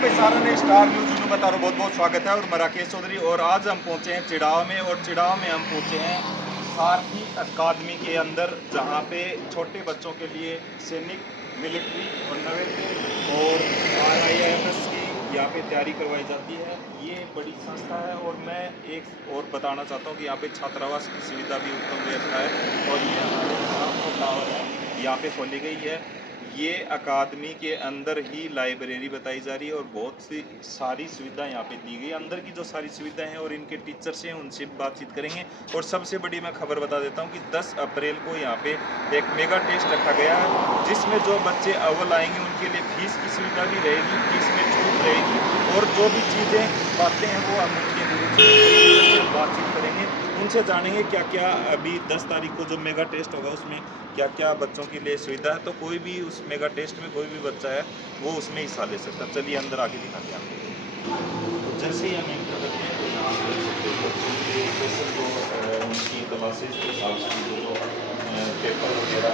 सारा star news में तारो बहुत बहुत स्वागत है। और मराकेश चौधरी और आज हम पहुंचे हैं चिड़ाव में। और चिड़ाव में हम पहुंचे हैं सारथी अकादमी के अंदर, जहां पे छोटे बच्चों के लिए सैनिक, मिलिट्री और नवेले और RIFS की यहाँ पे तैयारी करवाई जाती है। ये बड़ी संस्था है और मैं एक और बताना चाहता हूँ कि यहाँ पे छात्रावास की सुविधा भी उत्तम व्यवस्था है। और ये हमारे टावर है, यहाँ पे खोली गई है। ये अकादमी के अंदर ही लाइब्रेरी बताई जा रही है और बहुत सी सारी सुविधाएं यहाँ पे दी गई। अंदर की जो सारी सुविधाएं हैं और इनके टीचर्स हैं उनसे बातचीत करेंगे। और सबसे बड़ी मैं खबर बता देता हूँ कि 10 अप्रैल को यहाँ पे एक मेगा टेस्ट रखा गया है, जिसमें जो बच्चे अव्वल आएंगे उनके लिए फीस की सुविधा भी रहेगी, फीस में छूट रहेगी। और जो भी चीज़ें बातें हैं वो हम उनके गुरु बातचीत करेंगे, उनसे जानेंगे क्या क्या अभी 10 तारीख को जो मेगा टेस्ट होगा उसमें क्या क्या बच्चों के लिए सुविधा है। तो कोई भी उस मेगा टेस्ट में कोई भी बच्चा है वो उसमें हिस्सा ले सकता है। चलिए अंदर आगे दिखाते हैं आपको। तो जैसे ही हम एंटर करते हैं तो यहाँ पर जो उनकी क्लासेज के हिसाब से जो पेपर वगैरह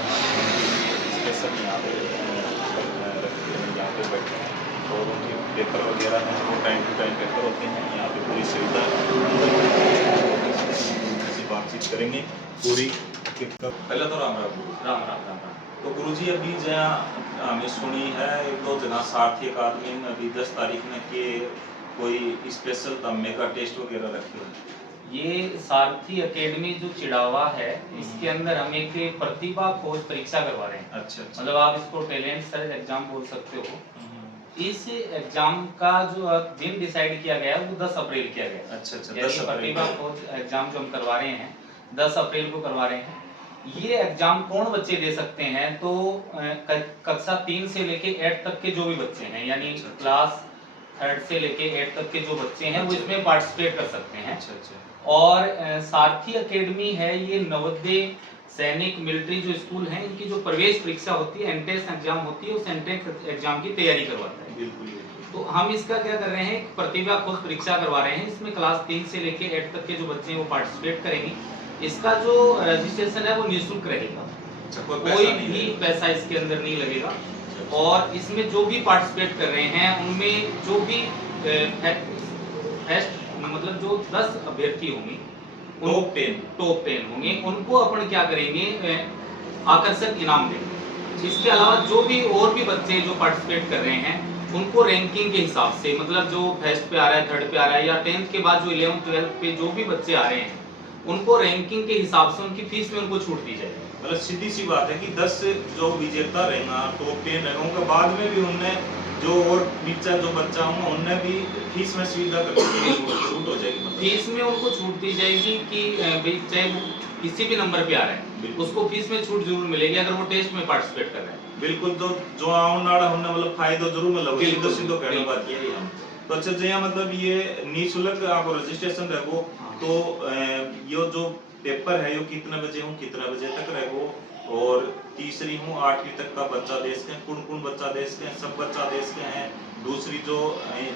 स्पेशल यहाँ पे रखते हैं, यहाँ पे बैठते हैं और उनके पेपर वगैरह हैं वो टाइम टू टाइम पेपर होते हैं। यहाँ पे पूरी सुविधा बातचीत करेंगे पूरी। पहले तो राम राम राम राम राम राम। तो गुरुजी अभी जहाँ हमें सुनी है एक दो जना सारथी अकादमी में अभी 10 तारीख में के कोई स्पेशल मेगा टेस्ट वगैरह रखे हैं। ये सारथी एकेडमी जो चिड़ावा है इसके अंदर हम एक प्रतिभा खोज परीक्षा करवा रहे हैं। अच्छा, अच्छा। मतलब आप इसको टैलेंट सर्च एग्जाम बोल सकते हो। इस एग्जाम का जो दिन डिसाइड किया गया है वो 10 अप्रैल किया गया। अच्छा, अच्छा। 10 प्रतिभा खोज एग्जाम जो हम करवा रहे हैं 10 अप्रैल को करवा रहे हैं। ये एग्जाम कौन बच्चे दे सकते हैं? तो कक्षा 3 से लेके 8 तक के जो भी बच्चे हैं, यानी क्लास 3 से लेके 8 तक के जो बच्चे हैं वो इसमें पार्टिसिपेट कर सकते हैं। अच्छा, अच्छा। और सारथी एकेडमी है, ये नवोदय, सैनिक, मिलिट्री जो स्कूल हैं इनकी जो प्रवेश परीक्षा होती है, एंट्रेंस एग्जाम होती है, उस एंट्रेंस एग्जाम की तैयारी करवाता है। बिल्कुल। तो हम इसका क्या कर रहे हैं, प्रतिभा खोज परीक्षा करवा रहे हैं। इसमें क्लास 3 से लेके 8 तक के जो बच्चे हैं वो पार्टिसिपेट करेंगे। इसका जो रजिस्ट्रेशन है वो निःशुल्क रहेगा, कोई भी पैसा इसके अंदर नहीं लगेगा। और इसमें जो भी पार्टिसिपेट कर रहे हैं उनमें जो भी मतलब जो 10 अभ्यर्थी होंगे, टॉप 10 होंगे, उनको अपन क्या करेंगे, आकर्षक इनाम देंगे। इसके अलावा जो भी और भी बच्चे जो पार्टिसिपेट कर रहे हैं उनको रैंकिंग के हिसाब से, मतलब जो फर्स्ट पे आ रहा है, थर्ड पे आ रहा है, या 10th के बाद जो 11th 12th पे जो भी बच्चे आ रहे हैं उनको रैंकिंग के हिसाब से उनकी फीस में उनको छूट दी जाएगी। मतलब सीधी सी बात है कि 10 जो विजेता रहेगा टॉप 10 रहेगा उनके बाद में भी उनने जो और नीचा जो बच्चा होगा उनने भी फीस में सुविधा छूट हो जाएगी। मतलब फीस में उनको छूट दी जाएगी कि चाहे वो किसी भी नंबर पे आ रहा है उसको फीस में छूट जरूर मिलेगी अगर वो टेस्ट में पार्टिसिपेट कर रहे हैं। बिल्कुल। तो जो आउनाड़ा हमने मतलब फायदा जरूर मिलेगा, सीधो कहने बात ये हम। तो अच्छा जया मतलब ये निःशुल्क आप रजिस्ट्रेशन रखो। तो ये जो पेपर है ये कितने बजे हूँ कितने बजे तक रखो। और तीसरी हूँ 8वीं तक का बच्चा देश के कौन बच्चा देश के सब बच्चा देश के हैं। दूसरी जो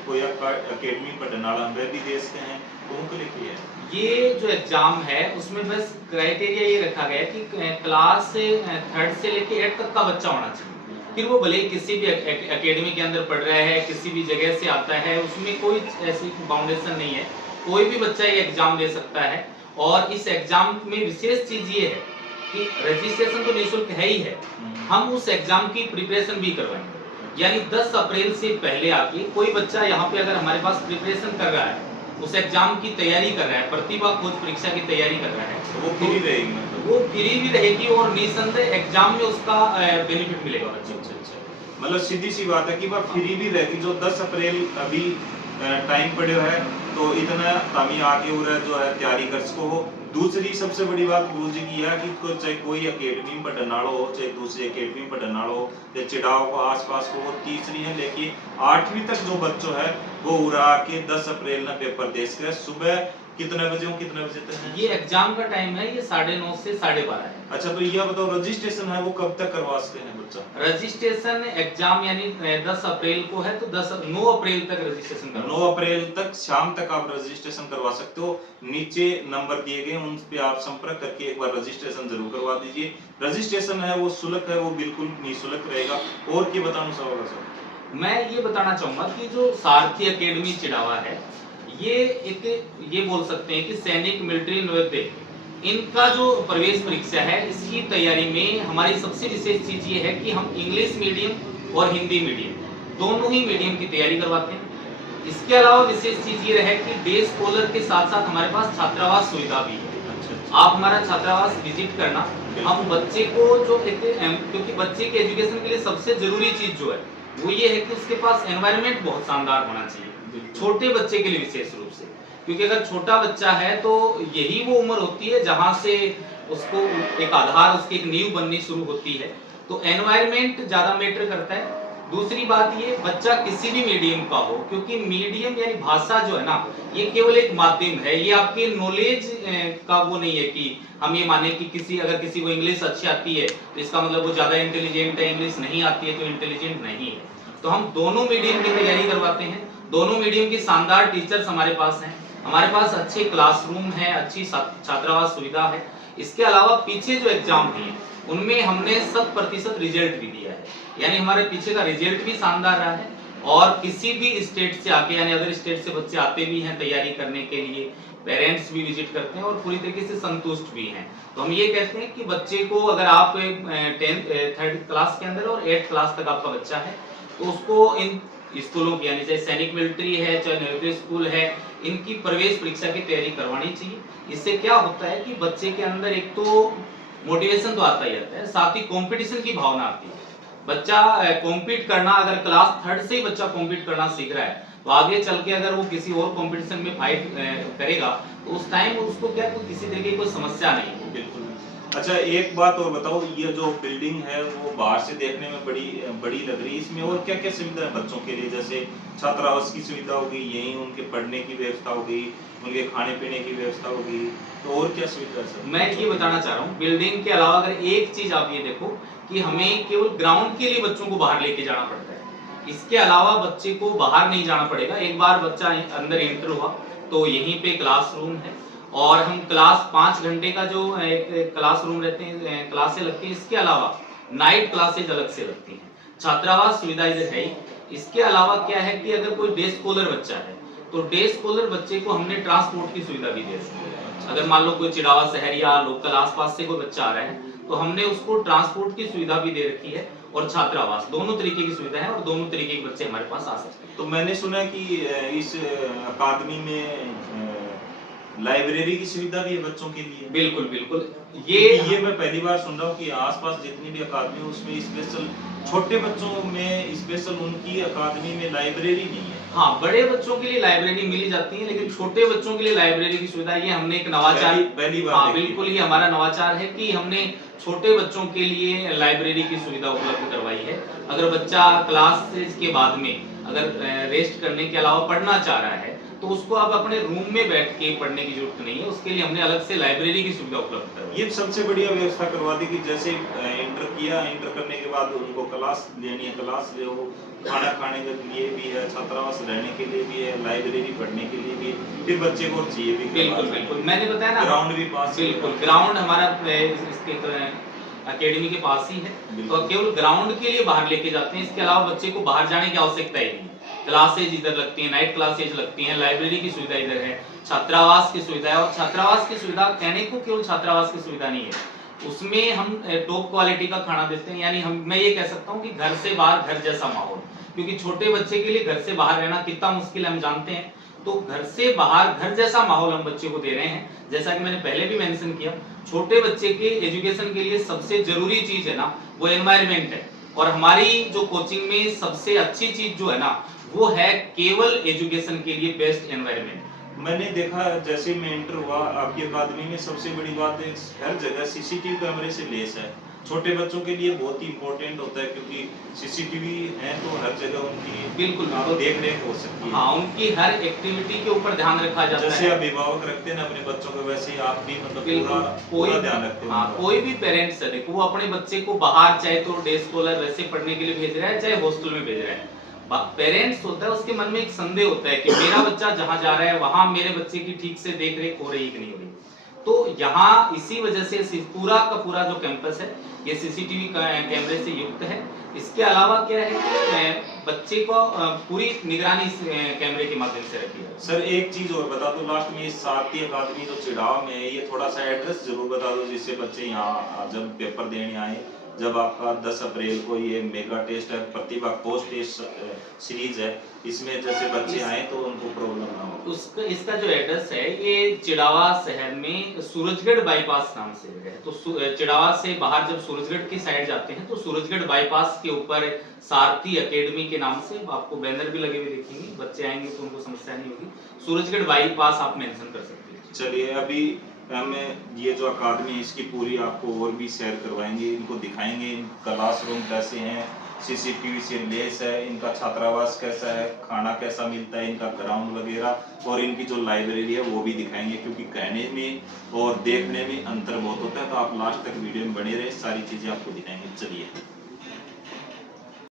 कोई अकेडमी पढ़ने वाला वे भी देश के हैं, तो उनके लिए क्या है ये जो एग्जाम है उसमें बस क्राइटेरिया ये रखा गया है कि क्लास 3 से लेके 8 तक का बच्चा होना चाहिए। फिर वो भले किसी भी एकेडमी के अंदर पढ़ रहा है, किसी भी जगह से आता है, उसमें कोई ऐसी बाउंडेशन नहीं है, कोई भी बच्चा ये एग्जाम दे सकता है। और इस एग्जाम में विशेष चीज ये है कि रजिस्ट्रेशन तो निःशुल्क है ही है, हम उस एग्जाम की प्रिपरेशन भी करवाएंगे। यानी 10 अप्रैल से पहले आके कोई बच्चा यहाँ पे अगर हमारे पास प्रिपरेशन कर रहा है, उस एग्जाम की तैयारी कर रहा है, प्रतिभा खोज परीक्षा की तैयारी कर रहा है, तो वो फ्री रहेगी। मतलब वो फ्री भी रहेगी और निसंदेह एग्जाम में उसका बेनिफिट मिलेगा बच्चे। अच्छा। मतलब सीधी सी बात है कि वह फ्री भी रहेगी। जो 10 अप्रैल अभी टाइम पड़े है तो इतना तामी आगे हो रहा है जो है तैयारी कर सको हो। दूसरी सबसे बड़ी बात गुरुजी की है कि चाहे कोई अकेडमी में पढ़ने वाला हो, चाहे दूसरी अकेडमी में पढ़ने वाला हो, चाहे चिड़ाव को आसपास को, वो तीसरी है लेके 8वीं तक जो बच्चों है वो उड़ा के 10 अप्रैल ना पेपर दे सके। सुबह कितने बजे हो कितने बजे तक है? ये एग्जाम का टाइम है, ये 9:30 से 12:30 है। अच्छा, तो ये बताओ रजिस्ट्रेशन है वो कब तक करवा सकते हैं बच्चा? रजिस्ट्रेशन एग्जाम यानी 10 अप्रैल को है तो 9 अप्रैल तक रजिस्ट्रेशन करवा 9 अप्रैल तक शाम तक आप रजिस्ट्रेशन करवा सकते हो। नीचे नंबर दिए गए उन पे आप संपर्क करके एक बार रजिस्ट्रेशन जरूर करवा दीजिए। रजिस्ट्रेशन है वो शुल्क है वो बिल्कुल निःशुल्क रहेगा। और क्या बताना चाहोगे सर? मैं ये बताना चाहूंगा कि जो सारथी एकेडमी चिड़ावा है, ये ये बोल सकते हैं कि सैनिक, मिलिट्री, नवोदय, इनका जो प्रवेश परीक्षा है, इसकी तैयारी में हमारी सबसे विशेष चीज ये है कि हम इंग्लिश मीडियम और हिंदी मीडियम दोनों ही मीडियम की तैयारी करवाते हैं। इसके अलावा विशेष चीज ये रहे कि डे स्कॉलर के साथ साथ हमारे पास छात्रावास सुविधा भी है। आप हमारा छात्रावास विजिट करना, हम बच्चे को जो क्योंकि बच्चे के एजुकेशन के लिए सबसे जरूरी चीज जो है वो ये है कि उसके पास एनवायरनमेंट बहुत शानदार होना चाहिए, छोटे बच्चे के लिए विशेष रूप से, क्योंकि अगर छोटा बच्चा है तो यही वो उम्र होती है जहां से उसको एक आधार, उसकी एक नींव बननी शुरू होती है। तो एनवायरनमेंट ज्यादा मैटर करता है। दूसरी बात ये, बच्चा किसी भी मीडियम का हो, क्योंकि मीडियम यानी भाषा जो है ना, ये केवल एक माध्यम है, ये आपके नॉलेज का वो नहीं है कि हम ये माने कि अगर किसी को इंग्लिश अच्छी आती है तो इसका मतलब वो ज्यादा इंटेलिजेंट है, इंग्लिश नहीं आती है तो इंटेलिजेंट नहीं है। तो हम दोनों मीडियम की तैयारी करवाते हैं, दोनों मीडियम की शानदार टीचर्स हमारे पास हैं, हमारे पास अच्छे क्लासरूम है, अच्छी छात्रावास सुविधा है। इसके अलावा पीछे जो एग्जाम हुए उनमें हमने 100% रिजल्ट भी दिया है, यानी हमारे पीछे का रिजल्ट भी शानदार रहा है। और किसी भी स्टेट से आके, यानी अदर स्टेट से बच्चे आते भी हैं तैयारी करने के लिए, पेरेंट्स भी विजिट करते हैं और पूरी तरीके से संतुष्ट भी हैं। तो हम ये कहते हैं कि बच्चे को, अगर आप 3rd क्लास के अंदर और 8th क्लास तक आपका बच्चा है, तो उसको इन स्कूलों की, यानी चाहे सैनिक मिलिट्री है, चाहे नवोदय स्कूल है, इनकी प्रवेश परीक्षा की तैयारी करवानी चाहिए। इससे क्या होता है कि बच्चे के अंदर एक तो मोटिवेशन तो आता ही आता है, साथ ही कंपटीशन की भावना आती है। बच्चा कॉम्पीट करना, अगर क्लास 3rd से ही बच्चा कॉम्पीट करना सीख रहा है, तो आगे चल के अगर वो किसी और कंपटीशन में फाइट करेगा तो उस टाइम उसको क्या किसी तरीके की कोई समस्या नहीं है। बिल्कुल। अच्छा, एक बात और बताओ, ये जो बिल्डिंग है वो बाहर से देखने में बड़ी लग रही है, इसमें और क्या क्या सुविधा है बच्चों के लिए? जैसे छात्रावास की सुविधा हो गई, यहीं उनके पढ़ने की व्यवस्था हो गई, उनके खाने पीने की व्यवस्था हो गई, तो और क्या सुविधा है सर? मैं ये बताना चाह रहा हूँ, बिल्डिंग के अलावा अगर एक चीज आप ये देखो कि हमें केवल ग्राउंड के लिए बच्चों को बाहर लेके जाना पड़ता है, इसके अलावा बच्चे को बाहर नहीं जाना पड़ेगा। एक बार बच्चा अंदर एंटर हुआ तो यहीं पे क्लासरूम है, और हम क्लास 5 घंटे का जो क्लासरूम रहते हैं, क्लासें लगती हैं। इसके अलावा नाइट क्लासेज अलग से लगती हैं, छात्रावास सुविधा इधर है ही। इसके अलावा क्या है कि अगर कोई डे स्कॉलर बच्चा है तो डे स्कॉलर बच्चे को हमने ट्रांसपोर्ट की सुविधा भी दे रखी है। अगर मान लो कोई चिड़ावा शहर या लोकल आसपास से कोई बच्चा आ रहा है तो हमने उसको ट्रांसपोर्ट की सुविधा भी दे रखी है, और छात्रावास, दोनों तरीके की सुविधा है और दोनों तरीके के बच्चे हमारे पास आ सकते हैं। तो मैंने सुना कि इस अकादमी में लाइब्रेरी की सुविधा भी है बच्चों के लिए। बिल्कुल बिल्कुल, ये मैं पहली बार सुन रहा हूँ कि आसपास जितनी भी अकादमी है उसमें स्पेशल छोटे बच्चों में स्पेशल उनकी अकादमी में लाइब्रेरी नहीं है। हाँ, बड़े बच्चों के लिए लाइब्रेरी मिली जाती है, लेकिन छोटे बच्चों के लिए लाइब्रेरी की सुविधा, ये हमने एक नवाचार, पहली बार। हाँ बिल्कुल, ये हमारा नवाचार है कि हमने छोटे बच्चों के लिए लाइब्रेरी की सुविधा उपलब्ध करवाई है। अगर बच्चा क्लासेस के बाद में अगर रेस्ट करने के अलावा पढ़ना चाह रहा है तो उसको अब अपने रूम में बैठ के पढ़ने की जरूरत नहीं है, उसके लिए हमने अलग से लाइब्रेरी की सुविधा उपलब्ध करवाई। ये सबसे बढ़िया व्यवस्था करवा दी कि जैसे इंटर करने के बाद उनको क्लास लेनी है, क्लास ले, वो खाना खाने के लिए भी है, छात्रावास रहने के लिए भी है, लाइब्रेरी पढ़ने के लिए भी है, फिर बच्चे को चाहिए भी। बिल्कुल बिल्कुल, मैंने बताया ना, ग्राउंड भी पास। बिल्कुल, ग्राउंड हमारा इसके अकेडमी के पास ही है, तो केवल ग्राउंड के लिए बाहर लेके जाते हैं। इसके अलावा बच्चे को बाहर जाने की आवश्यकता ही नहीं। क्लासेज इधर लगती हैं, नाइट क्लासेज लगती हैं, लाइब्रेरी की सुविधा इधर है, छात्रावास की सुविधा है। और छात्रावास की सुविधा कहने को केवल छात्रावास की सुविधा नहीं है, उसमें हम टॉप क्वालिटी का खाना देते हैं। यानी मैं ये कह सकता हूँ कि घर से बाहर घर जैसा माहौल, क्योंकि छोटे बच्चे के लिए घर से बाहर रहना कितना मुश्किल है हम जानते हैं, तो घर से बाहर घर जैसा माहौल हम बच्चे को दे रहे हैं। जैसा कि मैंने पहले भी मेंशन किया, छोटे बच्चे के एजुकेशन के लिए सबसे जरूरी चीज है ना, वो एनवायरनमेंट है। और हमारी जो कोचिंग में सबसे अच्छी चीज जो है ना, वो है केवल एजुकेशन के लिए बेस्ट एनवायरनमेंट। मैंने देखा जैसे मैं एंटर हुआ आपकी अकादमी में, सबसे बड़ी बात है हर जगह सीसीटीवी कैमरे से लेस है। छोटे बच्चों के लिए बहुत ही इम्पोर्टेंट होता है, क्योंकि सीसीटीवी है तो हर जगह उनकी बिल्कुल देख रेख हो सकती है। हाँ, उनकी हर एक्टिविटी के ऊपर ध्यान रखा जाता है। जैसे अभिभावक रखते हैं ना अपने बच्चों को, वैसे ही आप भी मतलब पूरा ध्यान रखते हैं। हाँ, कोई भी पेरेंट्स है देखो, वो अपने बच्चे को बाहर चाहे तो डे स्कॉलर वैसे पढ़ने के लिए भेज रहा है, चाहे हॉस्टल में भेज रहा है, पेरेंट्स होता है उसके मन में एक संदेह होता है कि मेरा बच्चा जहाँ जा रहा है वहां मेरे बच्चे की ठीक से देख रेख हो रही है कि नहीं हो रही। तो यहाँ इसी वजह से पूरा का पूरा जो कैंपस है ये सीसीटीवी कैमरे से युक्त है, इसके अलावा क्या है कि बच्चे को पूरी निगरानी इस कैमरे के माध्यम से रखी है। सर एक चीज और बता दो लास्ट में, ये सारथी अकादमी जो चिड़ाव में है, ये थोड़ा सा एड्रेस जरूर बता दो जिससे बच्चे यहाँ जब पेपर देने आए, जब आपका 10 अप्रैल को ये मेगा टेस्ट है, प्रतिभा पोस्ट टेस्ट सीरीज है, इसमें जैसे बच्चे आए तो उनको प्रॉब्लम ना हो। उसका इसका जो एड्रेस है ये चिड़ावा शहर में सूरजगढ़ बाईपास नाम से है। तो चिड़ावा से बाहर जब सूरजगढ़ की साइड जाते हैं तो सूरजगढ़ बाईपास के ऊपर सारथी एकेडमी के नाम से आपको बैनर भी लगे हुए दिखेंगे, बच्चे आएंगे तो उनको समस्या नहीं होगी। सूरजगढ़ बाईपास आप मेंशन कर सकते हैं। चलिए अभी हम ये जो अकादमी है इसकी पूरी आपको और भी शेयर करवाएंगे, इनको दिखाएंगे क्लासरूम कैसे हैं, सीसीटीवी से लेस है, इनका छात्रावास कैसा है, खाना कैसा मिलता है, इनका ग्राउंड वगैरह, और इनकी जो लाइब्रेरी है वो भी दिखाएंगे, क्योंकि कहने में और देखने में अंतर बहुत होता है। तो आप लास्ट तक वीडियो में बने रहे, सारी चीजें आपको दिखाएंगे। चलिए।